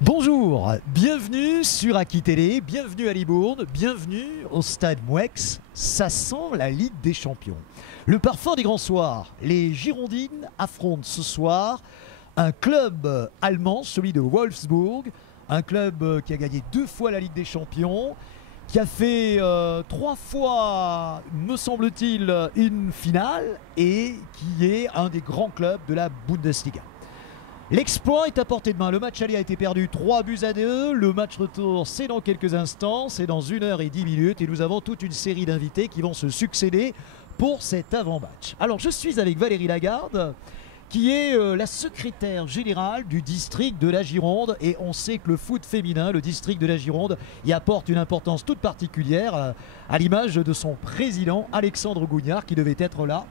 Bonjour, bienvenue sur Aki Télé, bienvenue à Libourne, bienvenue au Stade Mouex. Ça sent la Ligue des Champions. Le parfum des grands soirs, les Girondines affrontent ce soir un club allemand, celui de Wolfsburg, un club qui a gagné 2 fois la Ligue des Champions, qui a fait 3 fois, me semble-t-il, une finale et qui est un des grands clubs de la Bundesliga. L'exploit est à portée de main. Le match aller a été perdu 3-2. Le match retour, c'est dans quelques instants. C'est dans 1h10. Et nous avons toute une série d'invités qui vont se succéder pour cet avant-match. Alors, je suis avec Valérie Lagarde, qui est la secrétaire générale du district de la Gironde. Et on sait que le foot féminin, le district de la Gironde, y apporte une importance toute particulière, à l'image de son président, Alexandre Gougnard, qui devait être là,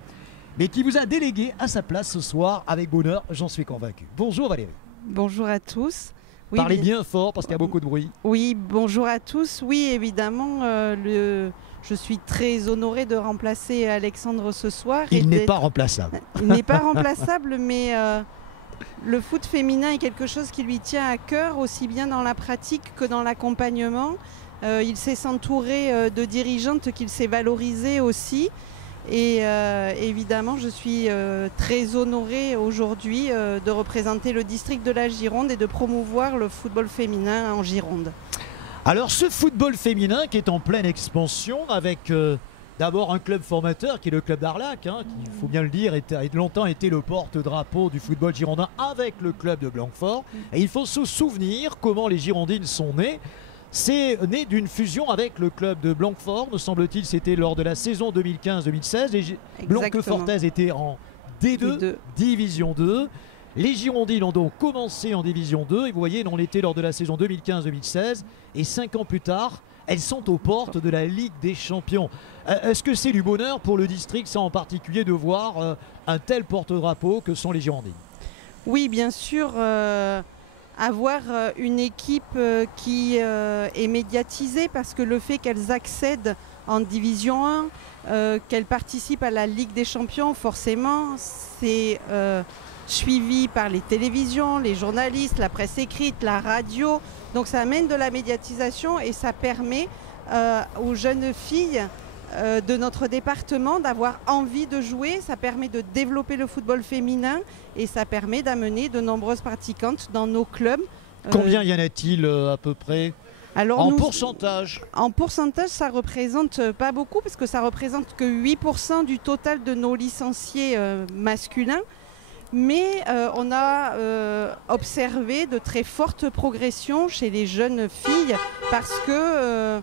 mais qui vous a délégué à sa place ce soir avec bonheur, j'en suis convaincu. Bonjour Valérie. Bonjour à tous. Oui, Parlez bien fort parce qu'il y a beaucoup de bruit. Oui, bonjour à tous. Oui, évidemment, je suis très honorée de remplacer Alexandre ce soir. Il n'est pas remplaçable. Il n'est pas remplaçable, mais le foot féminin est quelque chose qui lui tient à cœur, aussi bien dans la pratique que dans l'accompagnement. Il sait s'entourer de dirigeantes qu'il sait valoriser aussi. Et évidemment, je suis très honorée aujourd'hui de représenter le district de la Gironde et de promouvoir le football féminin en Gironde. Alors ce football féminin qui est en pleine expansion avec d'abord un club formateur qui est le club d'Arlac, qui, il faut bien le dire, a longtemps été le porte-drapeau du football girondin avec le club de Blanquefort. Et il faut se souvenir comment les Girondines sont nées. C'est né d'une fusion avec le club de Blanquefort, me semble-t-il, c'était lors de la saison 2015-2016. Les Blanquefortaises étaient en D2, Division 2. Les Girondines ont donc commencé en Division 2 et vous voyez, on était lors de la saison 2015-2016 et 5 ans plus tard, elles sont aux portes de la Ligue des Champions. Est-ce que c'est du bonheur pour le district, ça en particulier, de voir un tel porte-drapeau que sont les Girondines? Oui, bien sûr. Avoir une équipe qui est médiatisée, parce que le fait qu'elles accèdent en Division 1, qu'elles participent à la Ligue des Champions, forcément, c'est suivi par les télévisions, les journalistes, la presse écrite, la radio. Donc ça amène de la médiatisation et ça permet aux jeunes filles de notre département d'avoir envie de jouer, ça permet de développer le football féminin et ça permet d'amener de nombreuses pratiquantes dans nos clubs. Combien y en a-t-il à peu près? Alors en pourcentage? En pourcentage, ça représente pas beaucoup parce que ça représente que 8% du total de nos licenciés masculins. Mais on a observé de très fortes progressions chez les jeunes filles parce que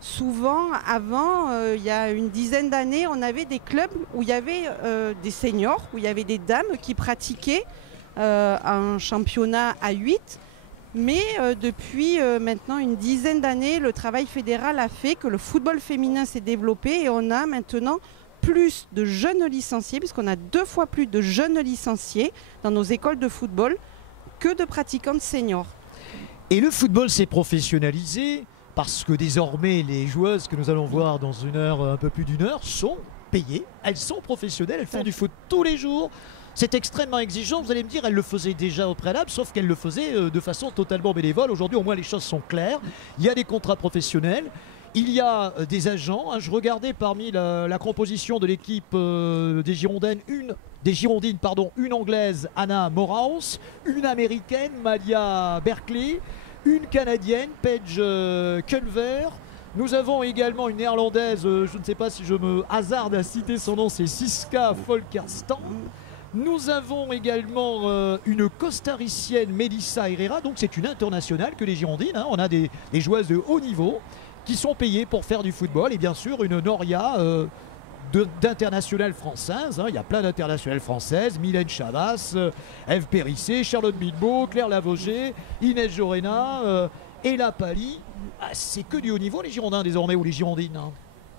souvent, avant, il y a une dizaine d'années, on avait des clubs où il y avait des seniors, où il y avait des dames qui pratiquaient un championnat à 8. Mais depuis maintenant une dizaine d'années, le travail fédéral a fait que le football féminin s'est développé et on a maintenant plus de jeunes licenciés, puisqu'on a 2 fois plus de jeunes licenciés dans nos écoles de football que de pratiquantes seniors. Et le football s'est professionnalisé parce que désormais les joueuses que nous allons voir dans une heure, un peu plus d'une heure, sont payées, elles sont professionnelles, elles font du foot tous les jours. C'est extrêmement exigeant, vous allez me dire, elles le faisaient déjà au préalable, sauf qu'elles le faisaient de façon totalement bénévole. Aujourd'hui, au moins, les choses sont claires. Il y a des contrats professionnels. Il y a des agents. Je regardais parmi la composition de l'équipe des Girondines, une anglaise, Anna Moraus, une américaine, Malia Berkeley, une canadienne, Paige Culver. Nous avons également une néerlandaise, je ne sais pas si je me hasarde à citer son nom, c'est Siska Folkerstam. Nous avons également une costaricienne, Melissa Herrera, donc c'est une internationale que les Girondines, on a des joueuses de haut niveau qui sont payées pour faire du football, et bien sûr une Noria d'internationales françaises, il y a plein d'internationales françaises, Mylène Chavas, Ève Périssé, Charlotte Bilbao, Claire Lavogé, Inès Jorena, Ella Pali. C'est que du haut niveau les Girondins désormais, ou les Girondines.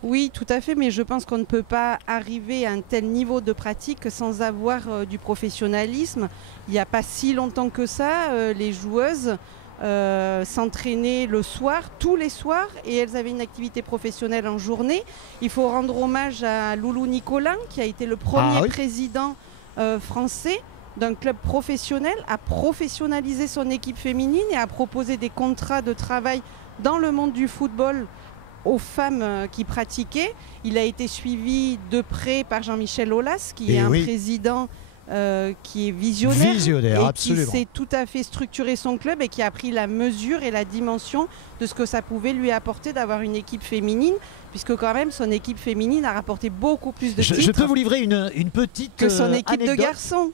Oui, tout à fait, mais je pense qu'on ne peut pas arriver à un tel niveau de pratique sans avoir du professionnalisme. Il n'y a pas si longtemps que ça, les joueuses s'entraînaient le soir, tous les soirs, et elles avaient une activité professionnelle en journée. Il faut rendre hommage à Loulou Nicolin, qui a été le premier président français d'un club professionnel à professionnaliser son équipe féminine et à proposer des contrats de travail dans le monde du football aux femmes qui pratiquaient. Il a été suivi de près par Jean-Michel Aulas, qui est un président qui est visionnaire et absolument, qui sait tout à fait structurer son club et qui a pris la mesure et la dimension de ce que ça pouvait lui apporter d'avoir une équipe féminine, puisque quand même son équipe féminine a rapporté beaucoup plus de titres. Je peux vous livrer une petite que son équipe anecdote. De garçons.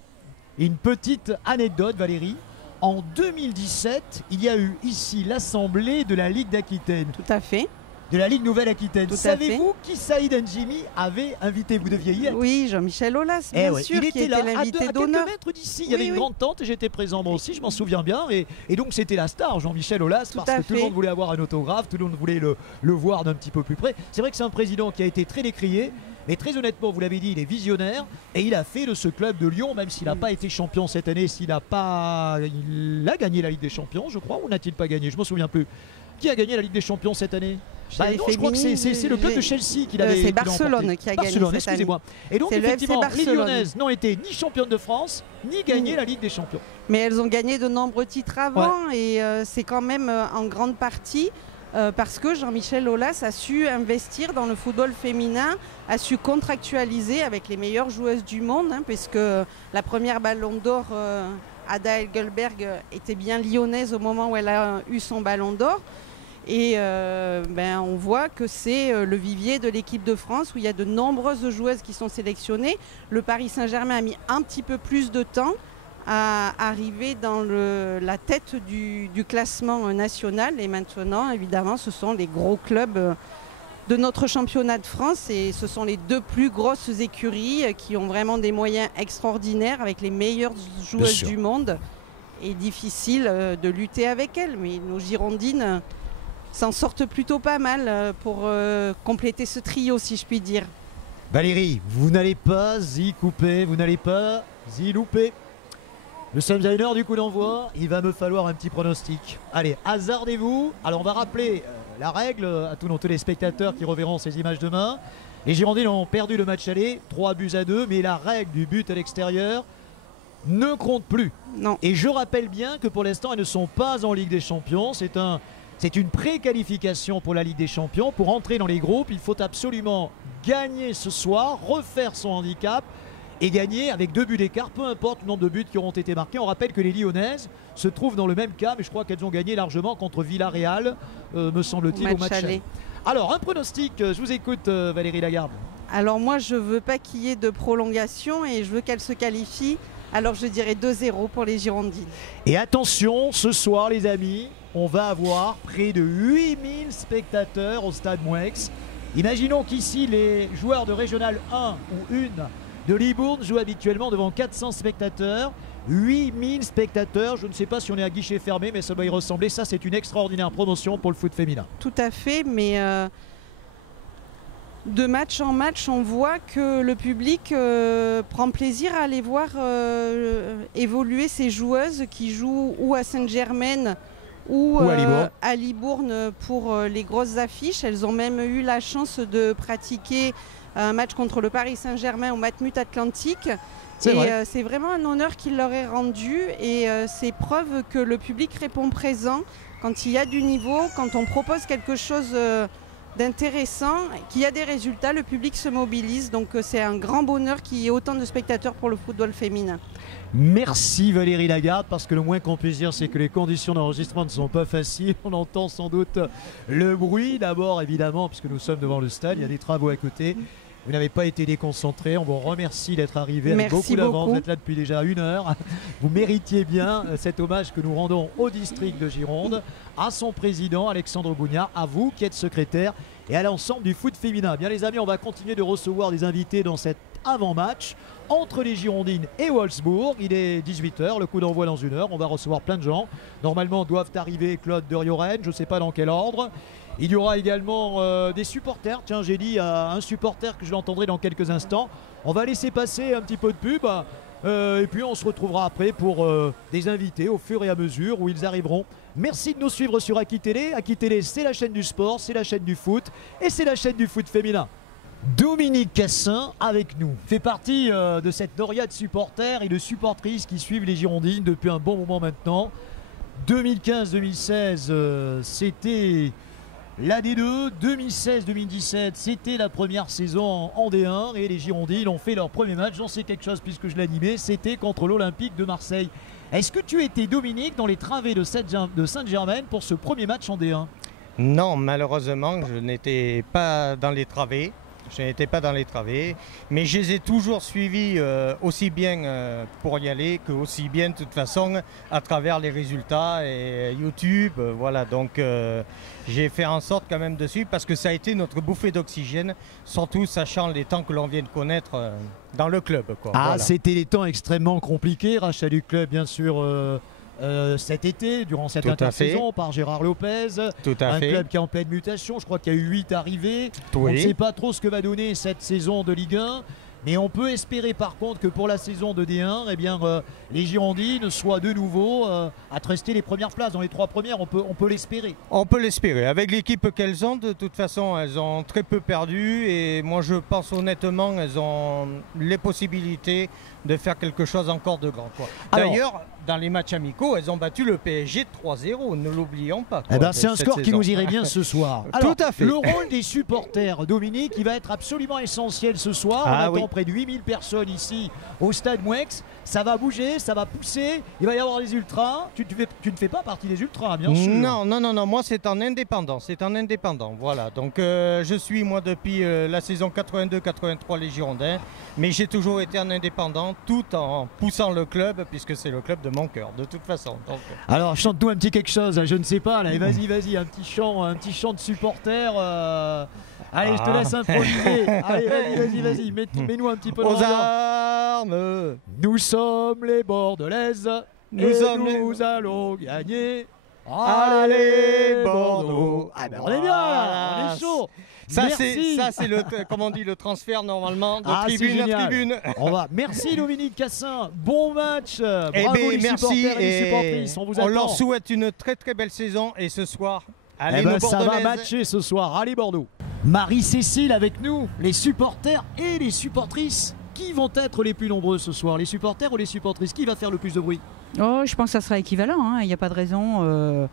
Une petite anecdote, Valérie. En 2017, il y a eu ici l'Assemblée de la Ligue d'Aquitaine. Tout à fait. De la Ligue Nouvelle-Aquitaine. Savez-vous qui Saïd N'Jimi avait invité? Vous deviez y être. Oui, Jean-Michel Aulas, bien sûr, il était là, l'invité à d'honneur. quelques mètres d'ici. Il y avait une grande tente et j'étais présent moi aussi, je m'en souviens bien. Et donc c'était la star, Jean-Michel Aulas, parce que tout le monde voulait avoir un autographe, tout le monde voulait le voir d'un petit peu plus près. C'est vrai que c'est un président qui a été très décrié. Mais très honnêtement, vous l'avez dit, il est visionnaire et il a fait de ce club de Lyon, même s'il n'a pas été champion cette année, il a gagné la Ligue des Champions, je crois, ou n'a-t-il pas gagné? Je ne me souviens plus. Qui a gagné la Ligue des Champions cette année? Non, je crois que c'est le club de Chelsea qui l'avait. C'est Barcelone qui a gagné cette année. Et donc effectivement, les Lyonnaises n'ont été ni championnes de France, ni gagné la Ligue des Champions. Mais elles ont gagné de nombreux titres avant et c'est quand même en grande partie parce que Jean-Michel Aulas a su investir dans le football féminin, a su contractualiser avec les meilleures joueuses du monde, puisque la première Ballon d'Or, Ada Hegelberg, était bien lyonnaise au moment où elle a eu son Ballon d'Or. Et on voit que c'est le vivier de l'équipe de France où il y a de nombreuses joueuses qui sont sélectionnées. Le Paris Saint-Germain a mis un petit peu plus de temps à arriver dans la tête du classement national. Et maintenant, évidemment, ce sont les gros clubs de notre championnat de France et ce sont les deux plus grosses écuries qui ont vraiment des moyens extraordinaires avec les meilleures joueuses du monde. Et difficile de lutter avec elles. Mais nos Girondines s'en sortent plutôt pas mal pour compléter ce trio, si je puis dire. Valérie, vous n'allez pas y couper, vous n'allez pas y louper. Nous sommes à 1 heure du coup d'envoi, il va me falloir un petit pronostic. Allez, hasardez-vous. Alors on va rappeler la règle à tous nos téléspectateurs qui reverront ces images demain. Les Girondines ont perdu le match aller, 3-2, mais la règle du but à l'extérieur ne compte plus. Non. Et je rappelle bien que pour l'instant, elles ne sont pas en Ligue des Champions. C'est une pré-qualification pour la Ligue des Champions. Pour entrer dans les groupes, il faut absolument gagner ce soir, refaire son handicap et gagner avec 2 buts d'écart, peu importe le nombre de buts qui auront été marqués. On rappelle que les Lyonnaises se trouvent dans le même cas, mais je crois qu'elles ont gagné largement contre Villarreal, me semble-t-il, au match aller. Alors, un pronostic, je vous écoute Valérie Lagarde. Alors moi, je veux pas qu'il y ait de prolongation et je veux qu'elles se qualifient. Alors je dirais 2-0 pour les Girondines. Et attention, ce soir les amis, on va avoir près de 8000 spectateurs au stade Mouex. Imaginons qu'ici les joueurs de Régional 1 ou 1 de Libourne jouent habituellement devant 400 spectateurs. 8000 spectateurs, je ne sais pas si on est à guichet fermé, mais ça doit y ressembler. Ça, c'est une extraordinaire promotion pour le foot féminin. Tout à fait, mais de match en match, on voit que le public prend plaisir à aller voir évoluer ces joueuses qui jouent ou à Saint-Germain ou à Libourne pour les grosses affiches. Elles ont même eu la chance de pratiquer un match contre le Paris Saint-Germain au Matmut Atlantique. C'est vraiment un honneur qui leur est rendu et c'est preuve que le public répond présent quand il y a du niveau, quand on propose quelque chose d'intéressant, qu'il y a des résultats, le public se mobilise. Donc c'est un grand bonheur qu'il y ait autant de spectateurs pour le football féminin. Merci Valérie Lagarde, parce que le moins qu'on puisse dire, c'est que les conditions d'enregistrement ne sont pas faciles. On entend sans doute le bruit d'abord, évidemment, puisque nous sommes devant le stade, il y a des travaux à côté. Vous n'avez pas été déconcentré. On vous remercie d'être arrivé avec beaucoup d'avance. Vous êtes là depuis déjà 1 heure. Vous méritiez bien cet hommage que nous rendons au district de Gironde, à son président Alexandre Bougnard, à vous qui êtes secrétaire et à l'ensemble du foot féminin. Bien les amis, on va continuer de recevoir des invités dans cet avant-match entre les Girondines et Wolfsburg. Il est 18 h, le coup d'envoi dans 1 heure. On va recevoir plein de gens. Normalement doivent arriver Claude de Rioren, je ne sais pas dans quel ordre. Il y aura également des supporters. Tiens, j'ai dit à un supporter que je l'entendrai dans quelques instants. On va laisser passer un petit peu de pub et puis on se retrouvera après pour des invités au fur et à mesure où ils arriveront. Merci de nous suivre sur Aki Télé. Aki Télé, c'est la chaîne du sport, c'est la chaîne du foot et c'est la chaîne du foot féminin. Dominique Cassin avec nous fait partie de cette noria de supporters et de supportrices qui suivent les Girondines depuis un bon moment maintenant. 2015-2016 c'était la D2, 2016-2017 c'était la première saison en D1 et les Girondines ont fait leur premier match, j'en sais quelque chose puisque je l'animais, c'était contre l'Olympique de Marseille. Est-ce que tu étais, Dominique, dans les travées de Sainte-Germaine pour ce premier match en D1? Non, malheureusement, je n'étais pas dans les travées. Mais je les ai toujours suivis aussi bien pour y aller que aussi bien de toute façon à travers les résultats et YouTube. Voilà, donc j'ai fait en sorte quand même de suivre parce que ça a été notre bouffée d'oxygène, surtout sachant les temps que l'on vient de connaître dans le club, quoi. Ah, voilà. C'était des temps extrêmement compliqués, rachat du club bien sûr cet été, durant cette intersaison par Gérard Lopez. Tout à un fait. club qui est en pleine mutation, je crois qu'il y a eu 8 arrivées. On ne sait pas trop ce que va donner cette saison de Ligue 1. Mais on peut espérer par contre que pour la saison de D1, eh bien, les Girondines soient de nouveau à rester les premières places. Dans les 3 premières, on peut l'espérer. On peut l'espérer. Avec l'équipe qu'elles ont, de toute façon, elles ont très peu perdu. Et moi, je pense honnêtement, elles ont les possibilités de faire quelque chose encore de grand. D'ailleurs, dans les matchs amicaux, elles ont battu le PSG 3-0, ne l'oublions pas. Eh ben, c'est un score qui nous irait bien ce soir. Alors, tout à fait. Le rôle des supporters, Dominique, il va être absolument essentiel ce soir. On attend près de 8000 personnes ici au stade Mouex. Ça va bouger, ça va pousser. Il va y avoir les ultras. Tu ne fais pas partie des ultras, bien sûr. Non. Moi, c'est en indépendant. Voilà. Donc, je suis, moi, depuis la saison 82-83, les Girondins. Mais j'ai toujours été en indépendant, tout en poussant le club, puisque c'est le club de mon cœur, de toute façon. Donc... Alors, chante-nous un petit quelque chose, je ne sais pas. Là. Vas-y, un petit chant de supporter. Allez, je te laisse improviser. Allez, vas-y, mets-nous un petit peu aux armes. Nous sommes les Bordelaises. Nous allons gagner. Allez, Bordeaux. Ah ben on est bien là, on est chaud. Ça c'est le transfert normalement de tribune à tribune. Merci Dominique Cassin, bon match. Bravo les supporters et les supportrices, on vous attend. On leur souhaite une très très belle saison et ce soir, allez nos ça va matcher ce soir, allez Bordeaux. Marie-Cécile avec nous, les supporters et les supportrices. Qui vont être les plus nombreux ce soir, les supporters ou les supportrices? Qui va faire le plus de bruit? Oh, je pense que ça sera équivalent, il n'y a pas de raison.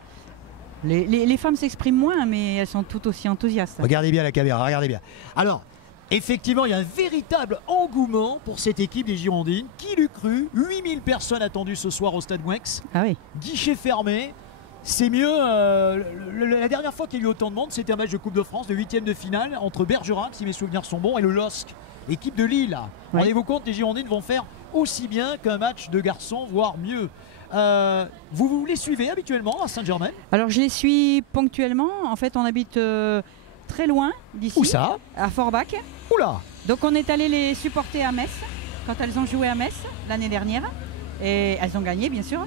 Les femmes s'expriment moins, mais elles sont toutes aussi enthousiastes. Regardez bien la caméra, regardez bien. Alors, effectivement, il y a un véritable engouement pour cette équipe des Girondines. Qui l'eût cru? 8000 personnes attendues ce soir au stade Mouex. Ah oui. Guichet fermé. C'est mieux. La dernière fois qu'il y a eu autant de monde, c'était un match de Coupe de France, de 8e de finale, entre Bergerac, si mes souvenirs sont bons, et le LOSC, l'équipe de Lille. Oui. Rendez-vous compte, les Girondines vont faire aussi bien qu'un match de garçons, voire mieux. Vous les suivez habituellement à Sainte-Germaine? Alors je les suis ponctuellement. En fait, on habite très loin d'ici. Où ça? À Forbach. Oula! Donc on est allé les supporter à Metz quand elles ont joué à Metz l'année dernière. Et elles ont gagné, bien sûr.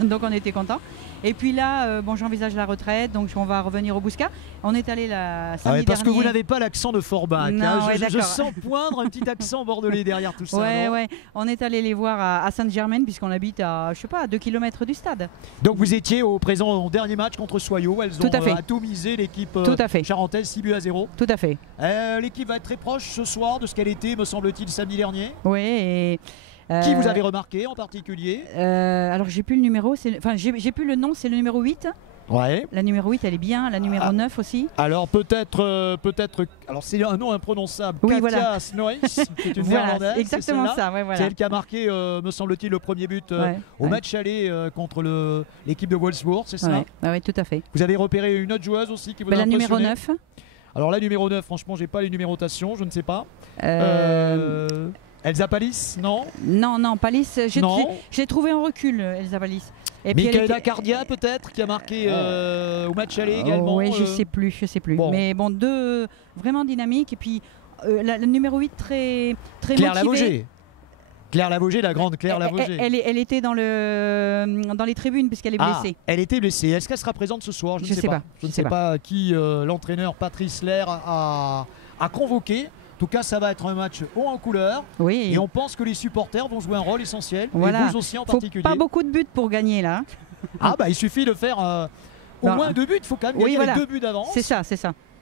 Donc on était contents. Et puis là, j'envisage la retraite, donc on va revenir au Bouscat. On est allé la samedi dernier. Parce que vous n'avez pas l'accent de Forbach. Non, je sens poindre un petit accent bordelais derrière tout ça. Ouais. On est allé les voir à Sainte-Germaine puisqu'on habite à 2 km du stade. Donc vous étiez au dernier match contre Soyaux. Elles ont atomisé l'équipe charentaise 6-0. Tout à fait. L'équipe va être très proche ce soir de ce qu'elle était, me semble-t-il, samedi dernier. Oui, et... Qui vous avez remarqué en particulier? Alors j'ai plus le numéro, j'ai plus le nom, c'est le numéro 8. Ouais. La numéro 8 elle est bien, la numéro 9 aussi. Alors peut-être alors c'est un nom imprononçable. Oui, Katia Snoeis, qui est une néerlandaise. Exactement ça, voilà. C'est elle qui a marqué, me semble-t-il, le premier but au match aller contre l'équipe de Wolfsburg, c'est ça? Oui, tout à fait. Vous avez repéré une autre joueuse aussi qui vous a la impressionné? numéro 9. Alors la numéro 9, franchement, j'ai pas les numérotations, je ne sais pas. Elsa Palis, non? Non, Palis, j'ai trouvé en recul, Elsa Palis. Michaela Cardia peut-être, qui a marqué au match aller également. Oui, je sais plus. Bon. Mais bon, deux vraiment dynamiques. Et puis la numéro 8 très Claire motivée. Lavogé. Claire Lavogé, la grande Claire Lavogé. Elle était dans les tribunes puisqu'elle est blessée. Elle était blessée. Est-ce qu'elle sera présente ce soir? Je ne sais pas. Je ne sais pas qui l'entraîneur Patrice Lair a convoqué. En tout cas, ça va être un match haut en couleur. Oui. Et on pense que les supporters vont jouer un rôle essentiel. Voilà. Et vous aussi en particulier. Pas beaucoup de buts pour gagner là. Il suffit de faire au moins 2 buts. Il faut quand même gagner avec 2 buts d'avance. C'est ça.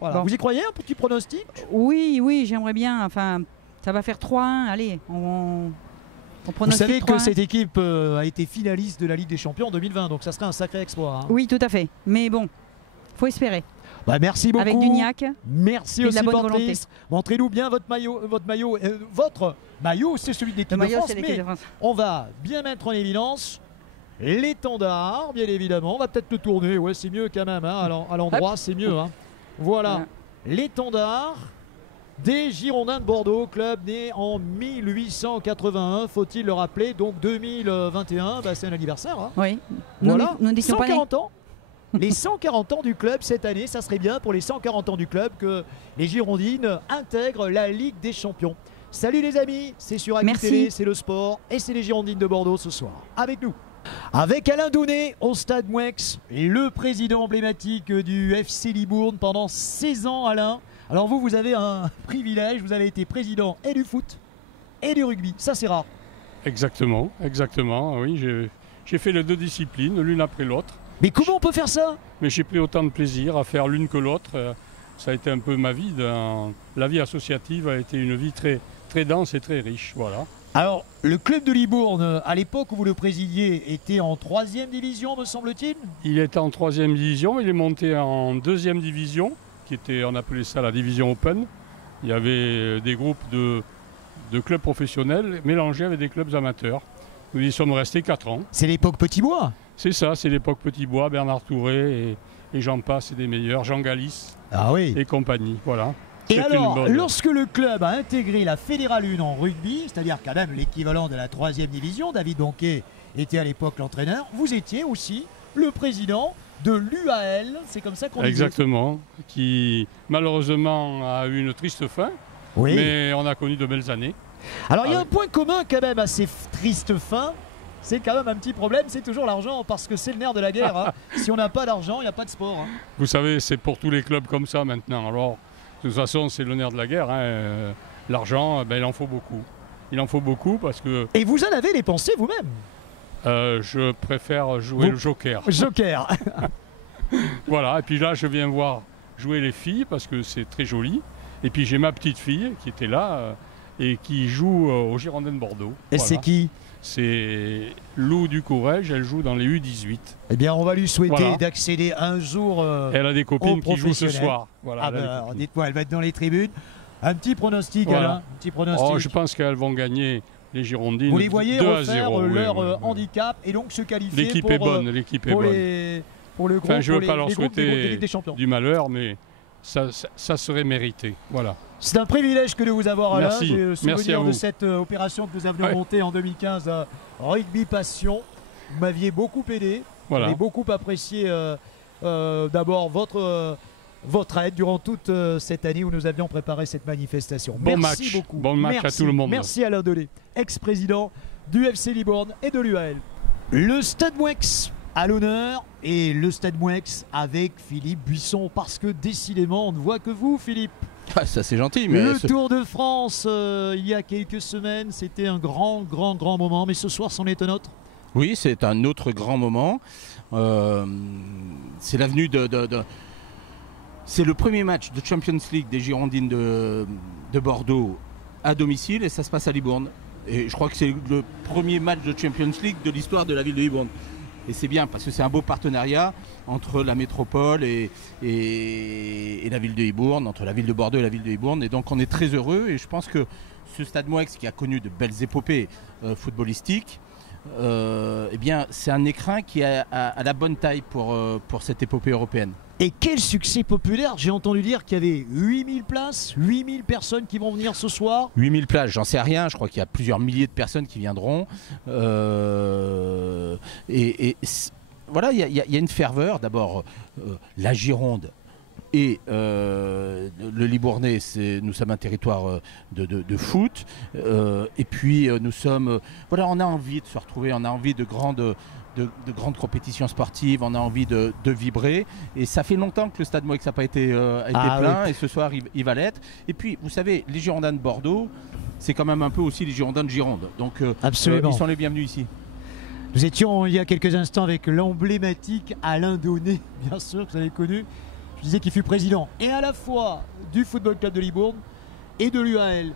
Voilà. Bon. Vous y croyez, un petit pronostic? Oui, j'aimerais bien. Enfin, ça va faire 3-1. Allez, on Vous pronostique savez que 3-1. cette équipe a été finaliste de la Ligue des Champions en 2020, donc ça serait un sacré exploit. Hein. Oui, tout à fait. Mais bon, faut espérer. Bah, merci beaucoup. Avec du niaque. Merci et de aux la bonne supportrices. Montrez-nous bien votre maillot. Votre maillot, c'est celui de Le l'équipe de maillot, France, c'est l'équipe mais de France. on va bien mettre en évidence l'étendard, bien évidemment. On va peut-être le tourner. Ouais, c'est mieux quand même. Hein. À l'endroit, c'est mieux. Hein. Voilà. L'étendard des Girondins de Bordeaux, club né en 1881, faut-il le rappeler. Donc 2021, bah, c'est un anniversaire. Hein. Oui. Voilà, Nous n'étions pas nés. 140 ans. Les 140 ans du club cette année, ça serait bien pour les 140 ans du club que les Girondines intègrent la Ligue des Champions. Salut les amis, c'est sur Actu Merci. Télé, c'est le sport et c'est les Girondines de Bordeaux ce soir. Avec nous. Avec Alain Donnet au Stade Mouex, le président emblématique du FC Libourne pendant 16 ans, Alain. Alors vous avez un privilège, vous avez été président et du foot et du rugby, ça c'est rare. Exactement, oui, j'ai fait les deux disciplines, l'une après l'autre, Mais comment on peut faire ça? mais j'ai pris autant de plaisir à faire l'une que l'autre. Ça a été un peu ma vie. La vie associative a été une vie très, très dense et très riche, voilà. Alors, le club de Libourne, à l'époque où vous le présidiez, était en 3e division, me semble-t-il? Il était en 3e division, il est monté en 2e division, on appelait ça la division Open. Il y avait des groupes de clubs professionnels mélangés avec des clubs amateurs. Nous y sommes restés 4 ans. C'est l'époque Petit Bois. C'est ça, c'est l'époque Petit Bois, Bernard Touré et j'en passe, et des meilleurs, Jean Galis Ah oui. et compagnie, voilà. Et C'est alors, une bonne- lorsque le club a intégré la Fédérale 1 en rugby, c'est-à-dire quand même l'équivalent de la 3e division, David Donquet était à l'époque l'entraîneur, vous étiez aussi le président de l'UAL, c'est comme ça qu'on dit. Exactement, qui malheureusement a eu une triste fin, Oui. mais on a connu de belles années. Alors il y a Ah un point commun quand même à ces tristes fins, c'est quand même un petit problème, c'est toujours l'argent, parce que c'est le nerf de la guerre. Hein. Si on n'a pas d'argent, il n'y a pas de sport. Hein. Vous savez, c'est pour tous les clubs comme ça maintenant. Alors, de toute façon, c'est le nerf de la guerre. Hein. L'argent, il en faut beaucoup. Il en faut beaucoup parce que Et vous en avez dépensé vous-même. je préfère jouer Vous- le joker. Joker. Voilà, et puis là, je viens voir jouer les filles parce que c'est très joli. Et puis j'ai ma petite fille qui était là et qui joue au Girondins de Bordeaux. Et Voilà. c'est qui? C'est Lou Ducourage, elle joue dans les U18. Eh bien, on va lui souhaiter Voilà. d'accéder un jour. Elle a des copines qui jouent ce professionnel. soir. Voilà, Ah elle a des bah, copines. dites-moi, elle va être dans les tribunes. Un petit pronostic, Voilà. Alain. Un petit pronostic. Oh, je pense qu'elles vont gagner les Girondines. Vous les voyez 2 à refaire 0, oui, leur oui, oui. handicap et donc se qualifier L'équipe pour, est bonne, l'équipe est pour, bonne. pour le groupe, Enfin, je veux pour pas leur les groupes souhaiter de Ligue des Champions. du malheur, mais ça serait mérité. Voilà. C'est un privilège que de vous avoir, Alain. Merci. J'ai le Merci à souvenir de vous. cette opération que nous avions Ouais. montée en 2015 à Rugby Passion. Vous m'aviez beaucoup aidé. Voilà. J'ai beaucoup apprécié d'abord votre aide durant toute cette année où nous avions préparé cette manifestation. Bon Merci match. beaucoup. Bon match à Merci. tout le monde. Merci Alain Delay, ex-président du FC Libourne et de l'UAL. Le Stade Mouex à l'honneur et le Stade Mouex avec Philippe Buisson parce que décidément on ne voit que vous, Philippe. Ah, ça c'est gentil, mais Le Tour de France il y a quelques semaines, c'était un grand moment, mais ce soir c'en est un autre. oui, c'est un autre grand moment. C'est l'avenue c'est le premier match de Champions League des Girondines de Bordeaux à domicile et ça se passe à Libourne. Et je crois que c'est le premier match de Champions League de l'histoire de la ville de Libourne. Et c'est bien parce que c'est un beau partenariat entre la métropole et la ville de Libourne, entre la ville de Bordeaux et la ville de Libourne. Et donc on est très heureux et je pense que ce Stade Mouex qui a connu de belles épopées footballistiques, eh bien c'est un écrin qui est à la bonne taille pour cette épopée européenne. Et quel succès populaire. J'ai entendu dire qu'il y avait 8000 places, 8000 personnes qui vont venir ce soir. 8000 places, j'en sais rien, je crois qu'il y a plusieurs milliers de personnes qui viendront. Voilà, il y a une ferveur. D'abord, la Gironde et le Libournais, nous sommes un territoire de foot. Et puis, voilà, on a envie de se retrouver, on a envie de grandes compétitions sportives, on a envie de vibrer et ça fait longtemps que le Stade Mouex n'a pas été plein et ce soir il va l'être. Et puis vous savez, les Girondins de Bordeaux, c'est quand même un peu aussi les Girondins de Gironde, donc Absolument. ils sont les bienvenus ici. Nous étions il y a quelques instants avec l'emblématique Alain Donnet, bien sûr, que vous avez connu. je disais qu'il fut président et à la fois du Football Club de Libourne et de l'UAL.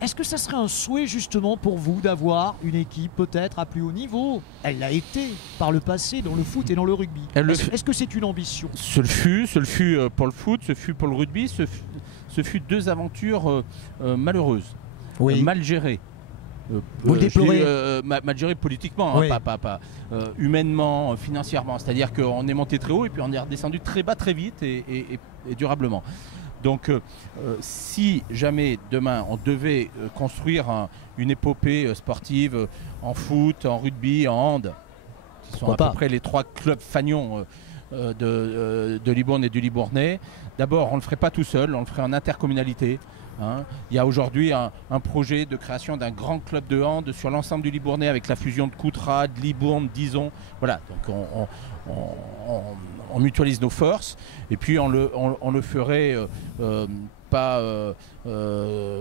Est-ce que ça serait un souhait justement pour vous d'avoir une équipe peut-être à plus haut niveau? Elle l'a été par le passé dans le foot et dans le rugby. Est-ce que c'est une ambition? Ce le fut pour le foot, ce fut pour le rugby, ce fut deux aventures malheureuses, mal gérées. Vous le déplorez? Mal gérées politiquement, Oui. pas humainement, financièrement. C'est-à-dire qu'on est monté très haut et puis on est redescendu très bas très vite et durablement. Donc si jamais demain on devait construire une épopée sportive en foot, en rugby, en hand, qui sont à peu près les trois clubs fagnons de Libourne et du Libournais, d'abord on ne le ferait pas tout seul, on le ferait en intercommunalité. Hein. Il y a aujourd'hui un projet de création d'un grand club de hand sur l'ensemble du Libournais avec la fusion de Coutras, de Libourne, d'Ison. Voilà, donc on mutualise nos forces et puis on le ferait pas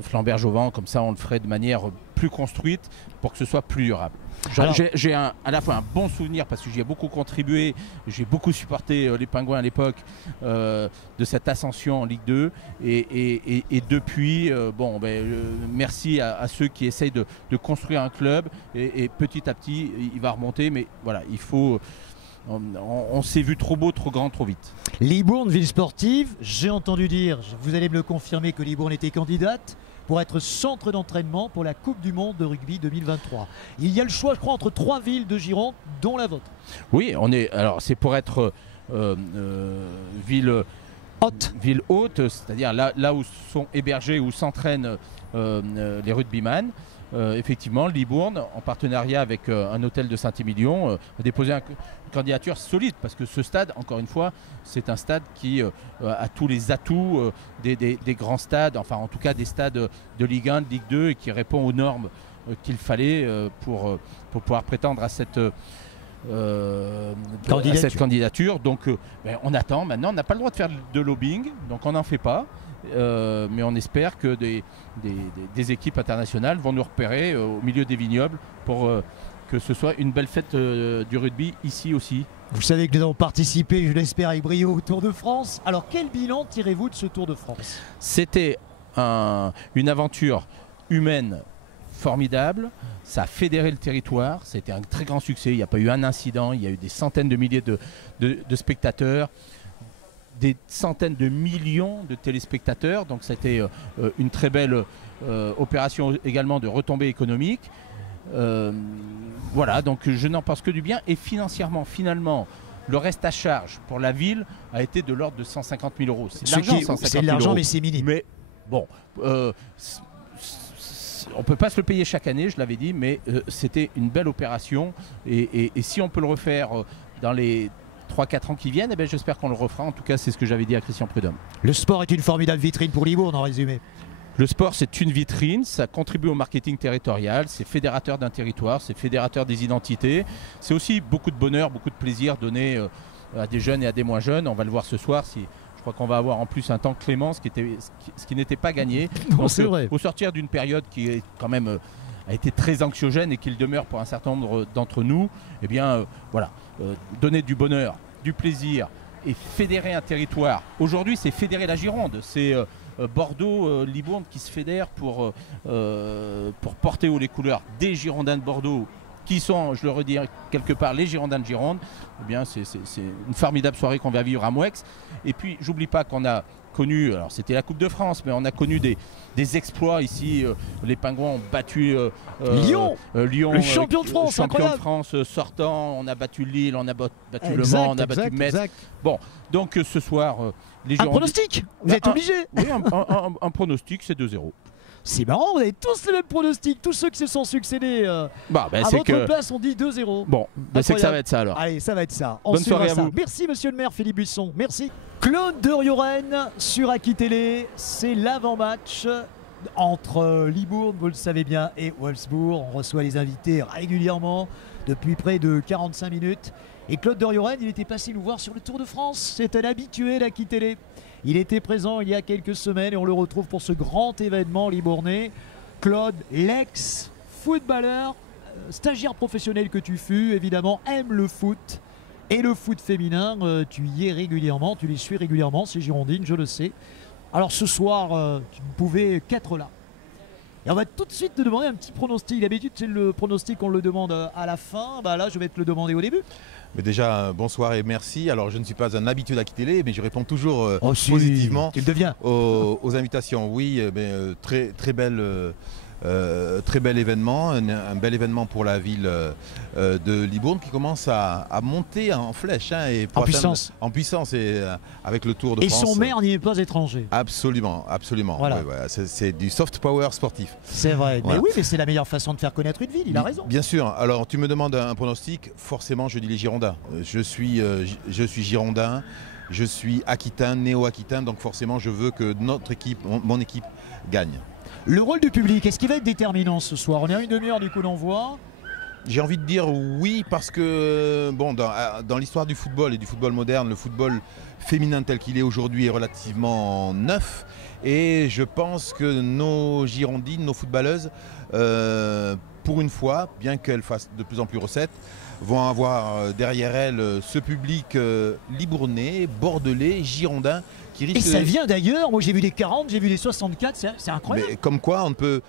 flamber au vent, comme ça on le ferait de manière plus construite pour que ce soit plus durable. J'ai à la fois un bon souvenir parce que j'y ai beaucoup contribué, j'ai beaucoup supporté les Pingouins à l'époque de cette ascension en Ligue 2 et depuis, merci à ceux qui essayent de construire un club et petit à petit il va remonter, mais voilà, il faut... On s'est vu trop beau, trop grand, trop vite. Libourne, ville sportive, j'ai entendu dire, vous allez me le confirmer, que Libourne était candidate pour être centre d'entraînement pour la Coupe du Monde de rugby 2023. Il y a le choix, je crois, entre 3 villes de Gironde, dont la vôtre. Oui, c'est pour être ville haute, c'est-à-dire là où sont hébergés, où s'entraînent les rugbyman. Effectivement, Libourne, en partenariat avec un hôtel de Saint-Émilion, a déposé une candidature solide parce que ce stade, encore une fois, c'est un stade qui a tous les atouts des grands stades, enfin en tout cas des stades de Ligue 1, de Ligue 2 et qui répond aux normes qu'il fallait pour pouvoir prétendre à cette candidature. Donc on attend. Maintenant, on n'a pas le droit de faire de lobbying, donc on n'en fait pas. Mais on espère que des équipes internationales vont nous repérer au milieu des vignobles pour que ce soit une belle fête du rugby ici aussi. Vous savez que nous avons participé, je l'espère avec brio, au Tour de France. Alors quel bilan tirez-vous de ce Tour de France? C'était une aventure humaine formidable, ça a fédéré le territoire, c'était un très grand succès, il n'y a pas eu un incident, il y a eu des centaines de milliers de spectateurs, des centaines de millions de téléspectateurs, donc c'était une très belle opération également de retombées économiques. Voilà, donc je n'en pense que du bien et financièrement, finalement, le reste à charge pour la ville a été de l'ordre de 150 000 euros. C'est de l'argent, mais c'est minime. Mais bon, on ne peut pas se le payer chaque année, je l'avais dit, mais c'était une belle opération et si on peut le refaire dans les 3-4 ans qui viennent, j'espère qu'on le refera. En tout cas, c'est ce que j'avais dit à Christian Prudhomme. Le sport est une formidable vitrine pour Libourne, en résumé. Le sport, c'est une vitrine, ça contribue au marketing territorial, c'est fédérateur d'un territoire, c'est fédérateur des identités. C'est aussi beaucoup de bonheur, beaucoup de plaisir donné à des jeunes et à des moins jeunes. On va le voir ce soir. Je crois qu'on va avoir en plus un temps clément, ce qui n'était pas gagné. Non, c'est vrai. Au sortir d'une période qui est quand même... a été très anxiogène et qu'il demeure pour un certain nombre d'entre nous, donner du bonheur, du plaisir et fédérer un territoire. Aujourd'hui, c'est fédérer la Gironde. C'est Bordeaux, Libourne qui se fédèrent pour porter haut les couleurs des Girondins de Bordeaux, qui sont, je le redis quelque part, les Girondins de Gironde. C'est une formidable soirée qu'on va vivre à Mouex. Et puis, j'oublie pas qu'on a connu, alors c'était la Coupe de France, mais on a connu des exploits ici. Les Pingouins ont battu Lyon, le champion de France, champion de France sortant. On a battu Lille, on a battu Le Mans, on a battu Metz. Bon, donc ce soir, les Girondins... Un pronostic, vous êtes obligé. Oui, un pronostic, c'est 2-0. C'est marrant, vous avez tous les mêmes pronostics, tous ceux qui se sont succédés à votre place ont dit 2-0. Bon, c'est que ça va être ça alors. Allez, ça va être ça. Bonne soirée à vous. Merci monsieur le maire Philippe Buisson, merci. Claude de Rioren sur Aki Télé, c'est l'avant-match entre Libourne, vous le savez bien, et Wolfsburg. On reçoit les invités régulièrement depuis près de 45 minutes. Et Claude de Rioren, il était passé nous voir sur le Tour de France. C'est un habitué d'Aki Télé. Il était présent il y a quelques semaines et on le retrouve pour ce grand événement libournais. Claude, l'ex-footballeur, stagiaire professionnel que tu fus, évidemment, aime le foot. Et le foot féminin, tu y es régulièrement, tu les suis régulièrement, ces Girondines, je le sais. Alors ce soir, tu ne pouvais qu'être là. Et on va tout de suite te demander un petit pronostic. D'habitude, c'est le pronostic, on le demande à la fin. Bah là, je vais te le demander au début. Mais déjà, bonsoir et merci. Alors, je ne suis pas un habitué d'Aki-Télé, mais je réponds toujours Si, positivement tu le deviens. aux invitations. Oui, mais, très bel événement, un bel événement pour la ville de Libourne qui commence à monter en flèche. Hein, et En puissance. En puissance et avec le Tour de Et France. son maire n'y est pas étranger. Absolument, absolument. Voilà. Ouais, c'est du soft power sportif. C'est vrai. Voilà. Mais oui, mais c'est la meilleure façon de faire connaître une ville, il a raison. Bien sûr. Alors, tu me demandes un pronostic. Forcément, je dis les Girondins. Je suis Girondin. Je suis Aquitain, néo-Aquitain. Donc, forcément, je veux que notre équipe, mon équipe, gagne. Le rôle du public, est-ce qu'il va être déterminant ce soir? On est à une demi-heure du coup d'envoi. J'ai envie de dire oui parce que bon, dans l'histoire du football et du football moderne, le football féminin tel qu'il est aujourd'hui est relativement neuf. Et je pense que nos Girondines, nos footballeuses, pour une fois, bien qu'elles fassent de plus en plus recettes, vont avoir derrière elles ce public libournais, bordelais, girondin. Et ça vient d'ailleurs, moi j'ai vu des 40, j'ai vu des 64, c'est incroyable. Mais comme quoi on peut.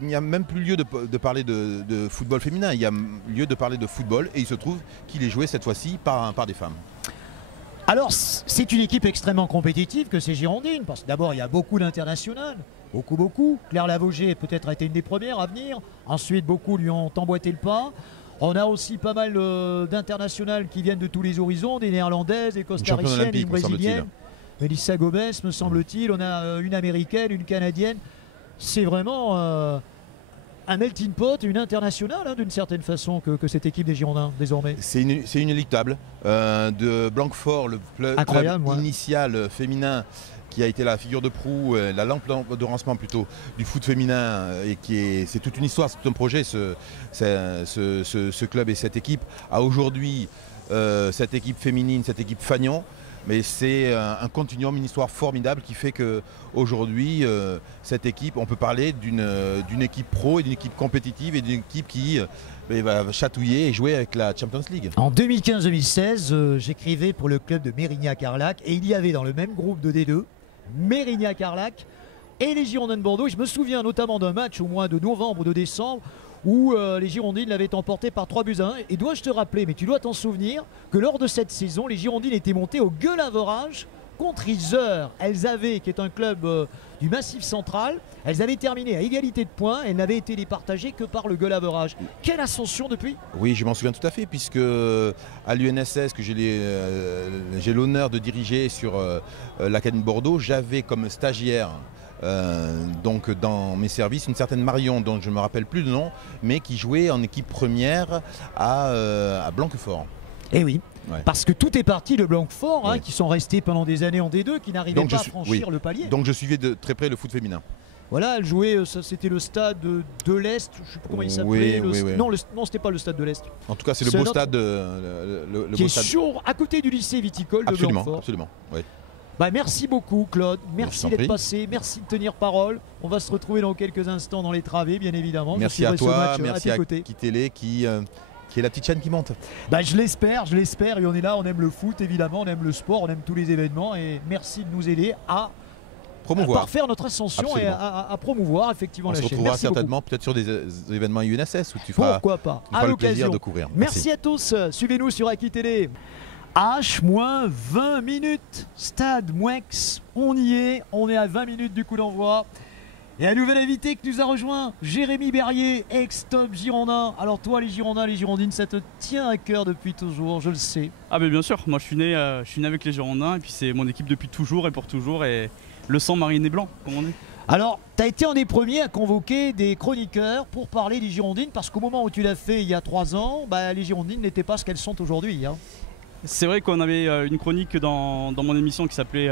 Il n'y a même plus lieu de parler de football féminin, il y a lieu de parler de football et il se trouve qu'il est joué cette fois-ci par des femmes. Alors c'est une équipe extrêmement compétitive que ces Girondines, parce que d'abord il y a beaucoup d'internationales, beaucoup. Claire Lavogé peut-être a été une des premières à venir, ensuite beaucoup lui ont emboîté le pas. On a aussi pas mal d'internationales qui viennent de tous les horizons, des néerlandaises, des costariciennes, des brésiliennes. Melissa Gomez, me semble-t-il. On a une américaine, une canadienne. C'est vraiment un melting pot, une internationale, hein, d'une certaine façon, que cette équipe des Girondins, désormais. C'est inéluctable. De Blanquefort, le club initial féminin, qui a été la figure de proue, la lampe de lancement plutôt du foot féminin, et c'est toute une histoire, c'est tout un projet, ce club et cette équipe. À aujourd'hui, cette équipe féminine, cette équipe Fagnon. Mais c'est un continuum, une histoire formidable qui fait qu'aujourd'hui, cette équipe, on peut parler d'une équipe pro et d'une équipe compétitive et d'une équipe qui va chatouiller et jouer avec la Champions League. En 2015-2016, j'écrivais pour le club de Mérignac-Carlac et il y avait dans le même groupe de D2, Mérignac-Carlac et les Girondins de Bordeaux. Je me souviens notamment d'un match au mois de novembre ou de décembre où les Girondines l'avaient emporté par 3-1. Et dois-je te rappeler, mais tu dois t'en souvenir, que lors de cette saison, les Girondines étaient montées au Gueulaverage contre Yzeure. Elles avaient, qui est un club du Massif Central, elles avaient terminé à égalité de points. Elles n'avaient été départagées que par le Gueulaverage. Quelle ascension depuis? Oui, je m'en souviens tout à fait, puisque à l'UNSS, que j'ai l'honneur de diriger sur l'Académie de Bordeaux, j'avais comme stagiaire donc dans mes services une certaine Marion dont je ne me rappelle plus le nom, mais qui jouait en équipe première à Blanquefort. Eh oui, ouais. Parce que tout est parti de Blanquefort, hein, oui. Qui sont restés pendant des années en D2, qui n'arrivaient pas à franchir le palier. Donc je suivais de très près le foot féminin. Voilà, elle jouait, c'était le stade de l'Est, je ne sais pas comment il s'appelait. Oui. Non, c'était pas le stade de l'Est. En tout cas, c'est le beau stade. Qui est sur, à côté du lycée viticole de Blanquefort. Absolument, oui. Bah, merci beaucoup Claude, merci d'être passé, merci de tenir parole. On va se retrouver dans quelques instants dans les travées, bien évidemment. Merci à toi, merci à Aki-Télé qui est la petite chaîne qui monte. Bah, je l'espère, et on est là, on aime le foot évidemment, on aime le sport, on aime tous les événements et merci de nous aider à parfaire notre ascension. Absolument. Et à promouvoir effectivement la chaîne. On se retrouvera certainement peut-être sur des événements UNSS où tu feras, pourquoi pas, à le plaisir de couvrir. Merci à tous, suivez-nous sur Aki-Télé. H-20 minutes, Stade Mouex, on y est, on est à 20 minutes du coup d'envoi. Et un nouvel invité qui nous a rejoint, Jérémy Berrier, ex-top Girondin. Alors toi les Girondins, les Girondines, ça te tient à cœur depuis toujours, je le sais. Ah mais bien sûr, moi je suis né avec les Girondins et puis c'est mon équipe depuis toujours et pour toujours et le sang mariné blanc, comme on dit. Alors, tu as été un des premiers à convoquer des chroniqueurs pour parler des Girondines parce qu'au moment où tu l'as fait il y a 3 ans, bah, les Girondines n'étaient pas ce qu'elles sont aujourd'hui. Hein. C'est vrai qu'on avait une chronique dans mon émission qui s'appelait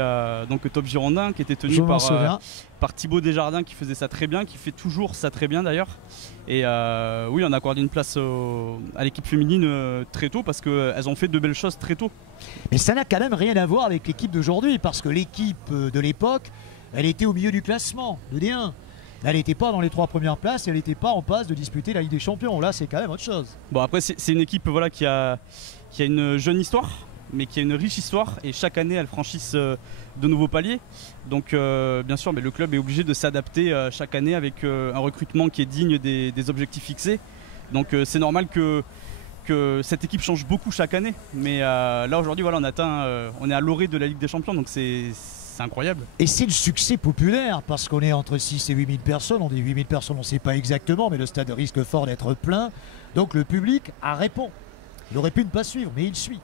donc Top Girondin, qui était tenue par Thibaut Desjardins, qui faisait ça très bien, qui fait toujours ça très bien d'ailleurs. Et oui, on a accordé une place à l'équipe féminine très tôt parce qu'elles ont fait de belles choses très tôt. Mais ça n'a quand même rien à voir avec l'équipe d'aujourd'hui parce que l'équipe de l'époque, elle était au milieu du classement de D1. Elle n'était pas dans les 3 premières places, elle n'était pas en passe de disputer la Ligue des Champions. Là, c'est quand même autre chose. Bon, après, c'est une équipe voilà, qui a qui a une jeune histoire, mais qui a une riche histoire, et chaque année elles franchissent de nouveaux paliers. Donc bien sûr, mais le club est obligé de s'adapter chaque année avec un recrutement qui est digne des objectifs fixés. Donc c'est normal que cette équipe change beaucoup chaque année. Mais là aujourd'hui, voilà, on est à l'orée de la Ligue des Champions, donc c'est incroyable. Et c'est le succès populaire, parce qu'on est entre 6 et 8 000 personnes. On dit 8 000 personnes, on ne sait pas exactement, mais le stade risque fort d'être plein. Donc le public répond. Il aurait pu ne pas suivre, mais il suit.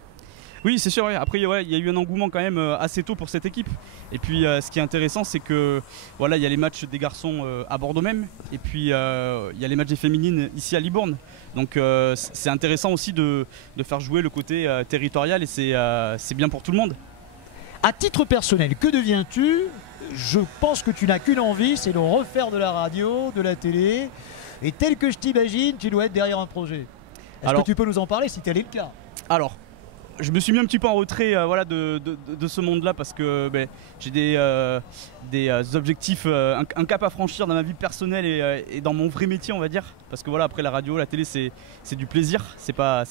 Oui, c'est sûr. Ouais. Après, il y a eu un engouement quand même assez tôt pour cette équipe. Et puis, ce qui est intéressant, c'est que voilà, il y a les matchs des garçons à Bordeaux même, et puis il y a les matchs des féminines ici à Libourne. Donc, c'est intéressant aussi de faire jouer le côté territorial, et c'est bien pour tout le monde. À titre personnel, que deviens-tu? Je pense que tu n'as qu'une envie, c'est de refaire de la radio, de la télé. Et tel que je t'imagine, tu dois être derrière un projet. Est-ce que tu peux nous en parler si tel est le cas? Alors, je me suis mis un petit peu en retrait voilà, de ce monde-là, parce que j'ai des objectifs, un cap à franchir dans ma vie personnelle et dans mon vrai métier, on va dire. Parce que voilà, après la radio, la télé, c'est du plaisir, c'est pas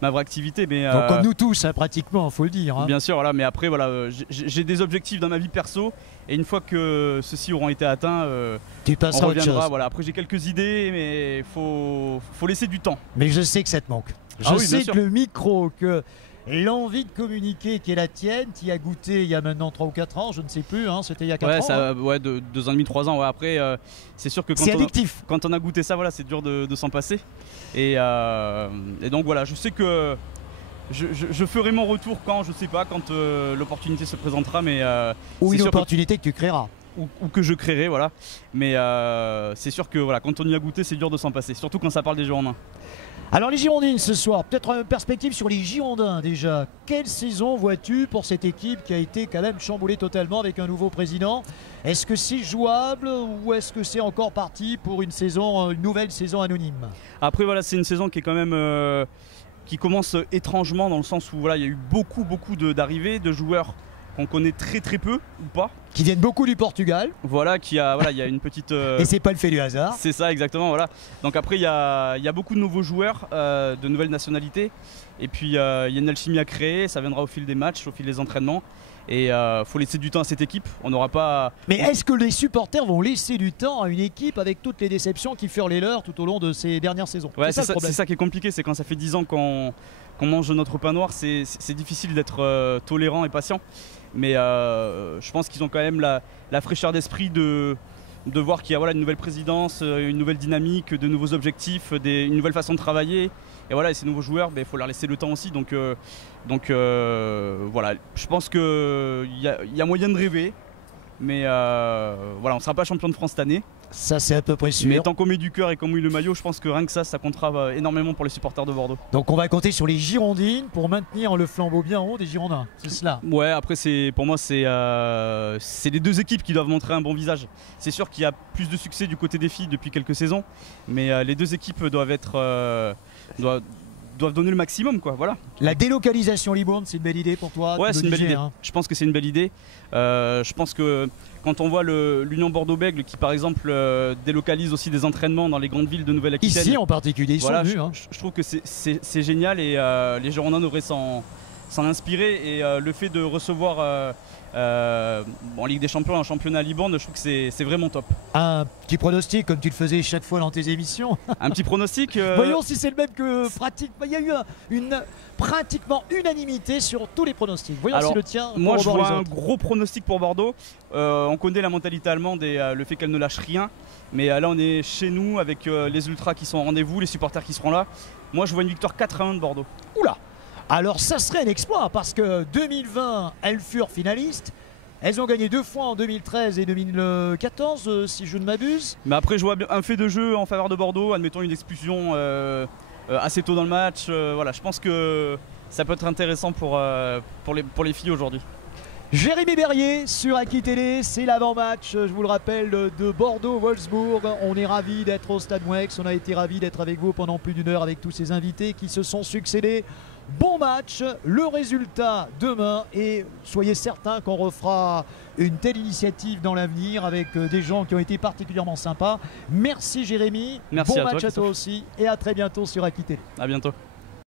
ma vraie activité. Mais, donc, comme nous tous, hein, pratiquement, il faut le dire. Hein. Bien sûr, voilà, mais après, voilà, j'ai des objectifs dans ma vie perso, et une fois que ceux-ci auront été atteints, tu passeras on reviendra. autre chose. Voilà. Après, j'ai quelques idées, mais il faut laisser du temps. Mais je sais que ça te manque. Je sais que le micro, que l'envie de communiquer qui est la tienne, tu y as goûté il y a maintenant 3 ou 4 ans, je ne sais plus, hein, c'était il y a 4 ans. Ça, ouais, 2 ans et demi, 3 ans. Ouais. Après, c'est sûr que quand on a goûté ça, voilà, c'est dur de s'en passer. Et donc voilà, je sais que je ferai mon retour quand, je sais pas, quand l'opportunité se présentera. Mais, ou une opportunité que tu créeras. Ou que je créerai, voilà. Mais c'est sûr que voilà, quand on y a goûté, c'est dur de s'en passer, surtout quand ça parle des Girondins. Alors les Girondines ce soir, peut-être une perspective sur les Girondins déjà. Quelle saison vois-tu pour cette équipe qui a été quand même chamboulée totalement avec un nouveau président? Est-ce que c'est jouable ou est-ce que c'est encore parti pour une nouvelle saison anonyme? Après voilà, c'est une saison qui est quand même qui commence étrangement, dans le sens où voilà, il y a eu beaucoup d'arrivées, de joueurs qu'on connaît très peu ou pas. Qui viennent beaucoup du Portugal. Voilà, il y a une petite... Et c'est pas le fait du hasard. C'est ça, exactement, voilà. Donc après, il y a beaucoup de nouveaux joueurs, de nouvelles nationalités. Et puis, il y a une alchimie à créer, ça viendra au fil des matchs, au fil des entraînements. Et faut laisser du temps à cette équipe, on n'aura pas... Mais est-ce que les supporters vont laisser du temps à une équipe avec toutes les déceptions qui furent les leurs tout au long de ces dernières saisons? Ouais, c'est ça qui est compliqué, c'est quand ça fait 10 ans qu'on mange notre pain noir, c'est difficile d'être tolérant et patient. Mais je pense qu'ils ont quand même la fraîcheur d'esprit de voir qu'il y a voilà, une nouvelle présidence, une nouvelle dynamique, de nouveaux objectifs, une nouvelle façon de travailler. Et voilà, et ces nouveaux joueurs, il faut leur laisser le temps aussi. Donc voilà, je pense qu'il y a moyen de rêver. Mais voilà, on ne sera pas champion de France cette année. Ça, c'est à peu près sûr. Mais tant qu'on met du cœur et qu'on mouille le maillot, je pense que rien que ça comptera énormément pour les supporters de Bordeaux. Donc on va compter sur les Girondines pour maintenir le flambeau bien haut des Girondins, c'est cela? Ouais, après pour moi c'est les deux équipes qui doivent montrer un bon visage. C'est sûr qu'il y a plus de succès du côté des filles depuis quelques saisons, mais les deux équipes doivent donner le maximum, quoi. Voilà. La délocalisation Libourne, c'est une belle idée pour toi? Ouais, c'est une belle idée. Hein. Je pense que c'est une belle idée. Je pense que quand on voit l'Union Bordeaux-Bègles qui par exemple délocalise aussi des entraînements dans les grandes villes de Nouvelle-Aquitaine. Ici en particulier, ils sont venus. Je trouve que c'est génial, et les Girondins devraient s'en inspirer, et le fait de recevoir en Ligue des Champions, un championnat à Libourne, je trouve que c'est vraiment top. Un petit pronostic comme tu le faisais chaque fois dans tes émissions? Un petit pronostic Voyons si c'est le même que pratiquement. Il y a eu pratiquement unanimité sur tous les pronostics. Voyons si le tien. Moi je vois un gros pronostic pour Bordeaux. On connaît la mentalité allemande et le fait qu'elle ne lâche rien. Mais là on est chez nous avec les ultras qui sont au rendez-vous, les supporters qui seront là. Moi je vois une victoire 4-1 de Bordeaux. Oula! Alors ça serait un exploit, parce que 2020, elles furent finalistes. Elles ont gagné 2 fois en 2013 et 2014, si je ne m'abuse. Mais après, je vois un fait de jeu en faveur de Bordeaux, admettons une expulsion assez tôt dans le match. Voilà, je pense que ça peut être intéressant pour les filles aujourd'hui. Jérémy Berrier sur Aki Télé, c'est l'avant-match, je vous le rappelle, de Bordeaux-Wolfsburg. On est ravis d'être au Stade Mouex, on a été ravis d'être avec vous pendant plus d'1 heure avec tous ces invités qui se sont succédés. Bon match, le résultat demain, et soyez certains qu'on refera une telle initiative dans l'avenir avec des gens qui ont été particulièrement sympas. Merci Jérémy, merci bon match à toi aussi, et à très bientôt sur Aki Télé. À bientôt.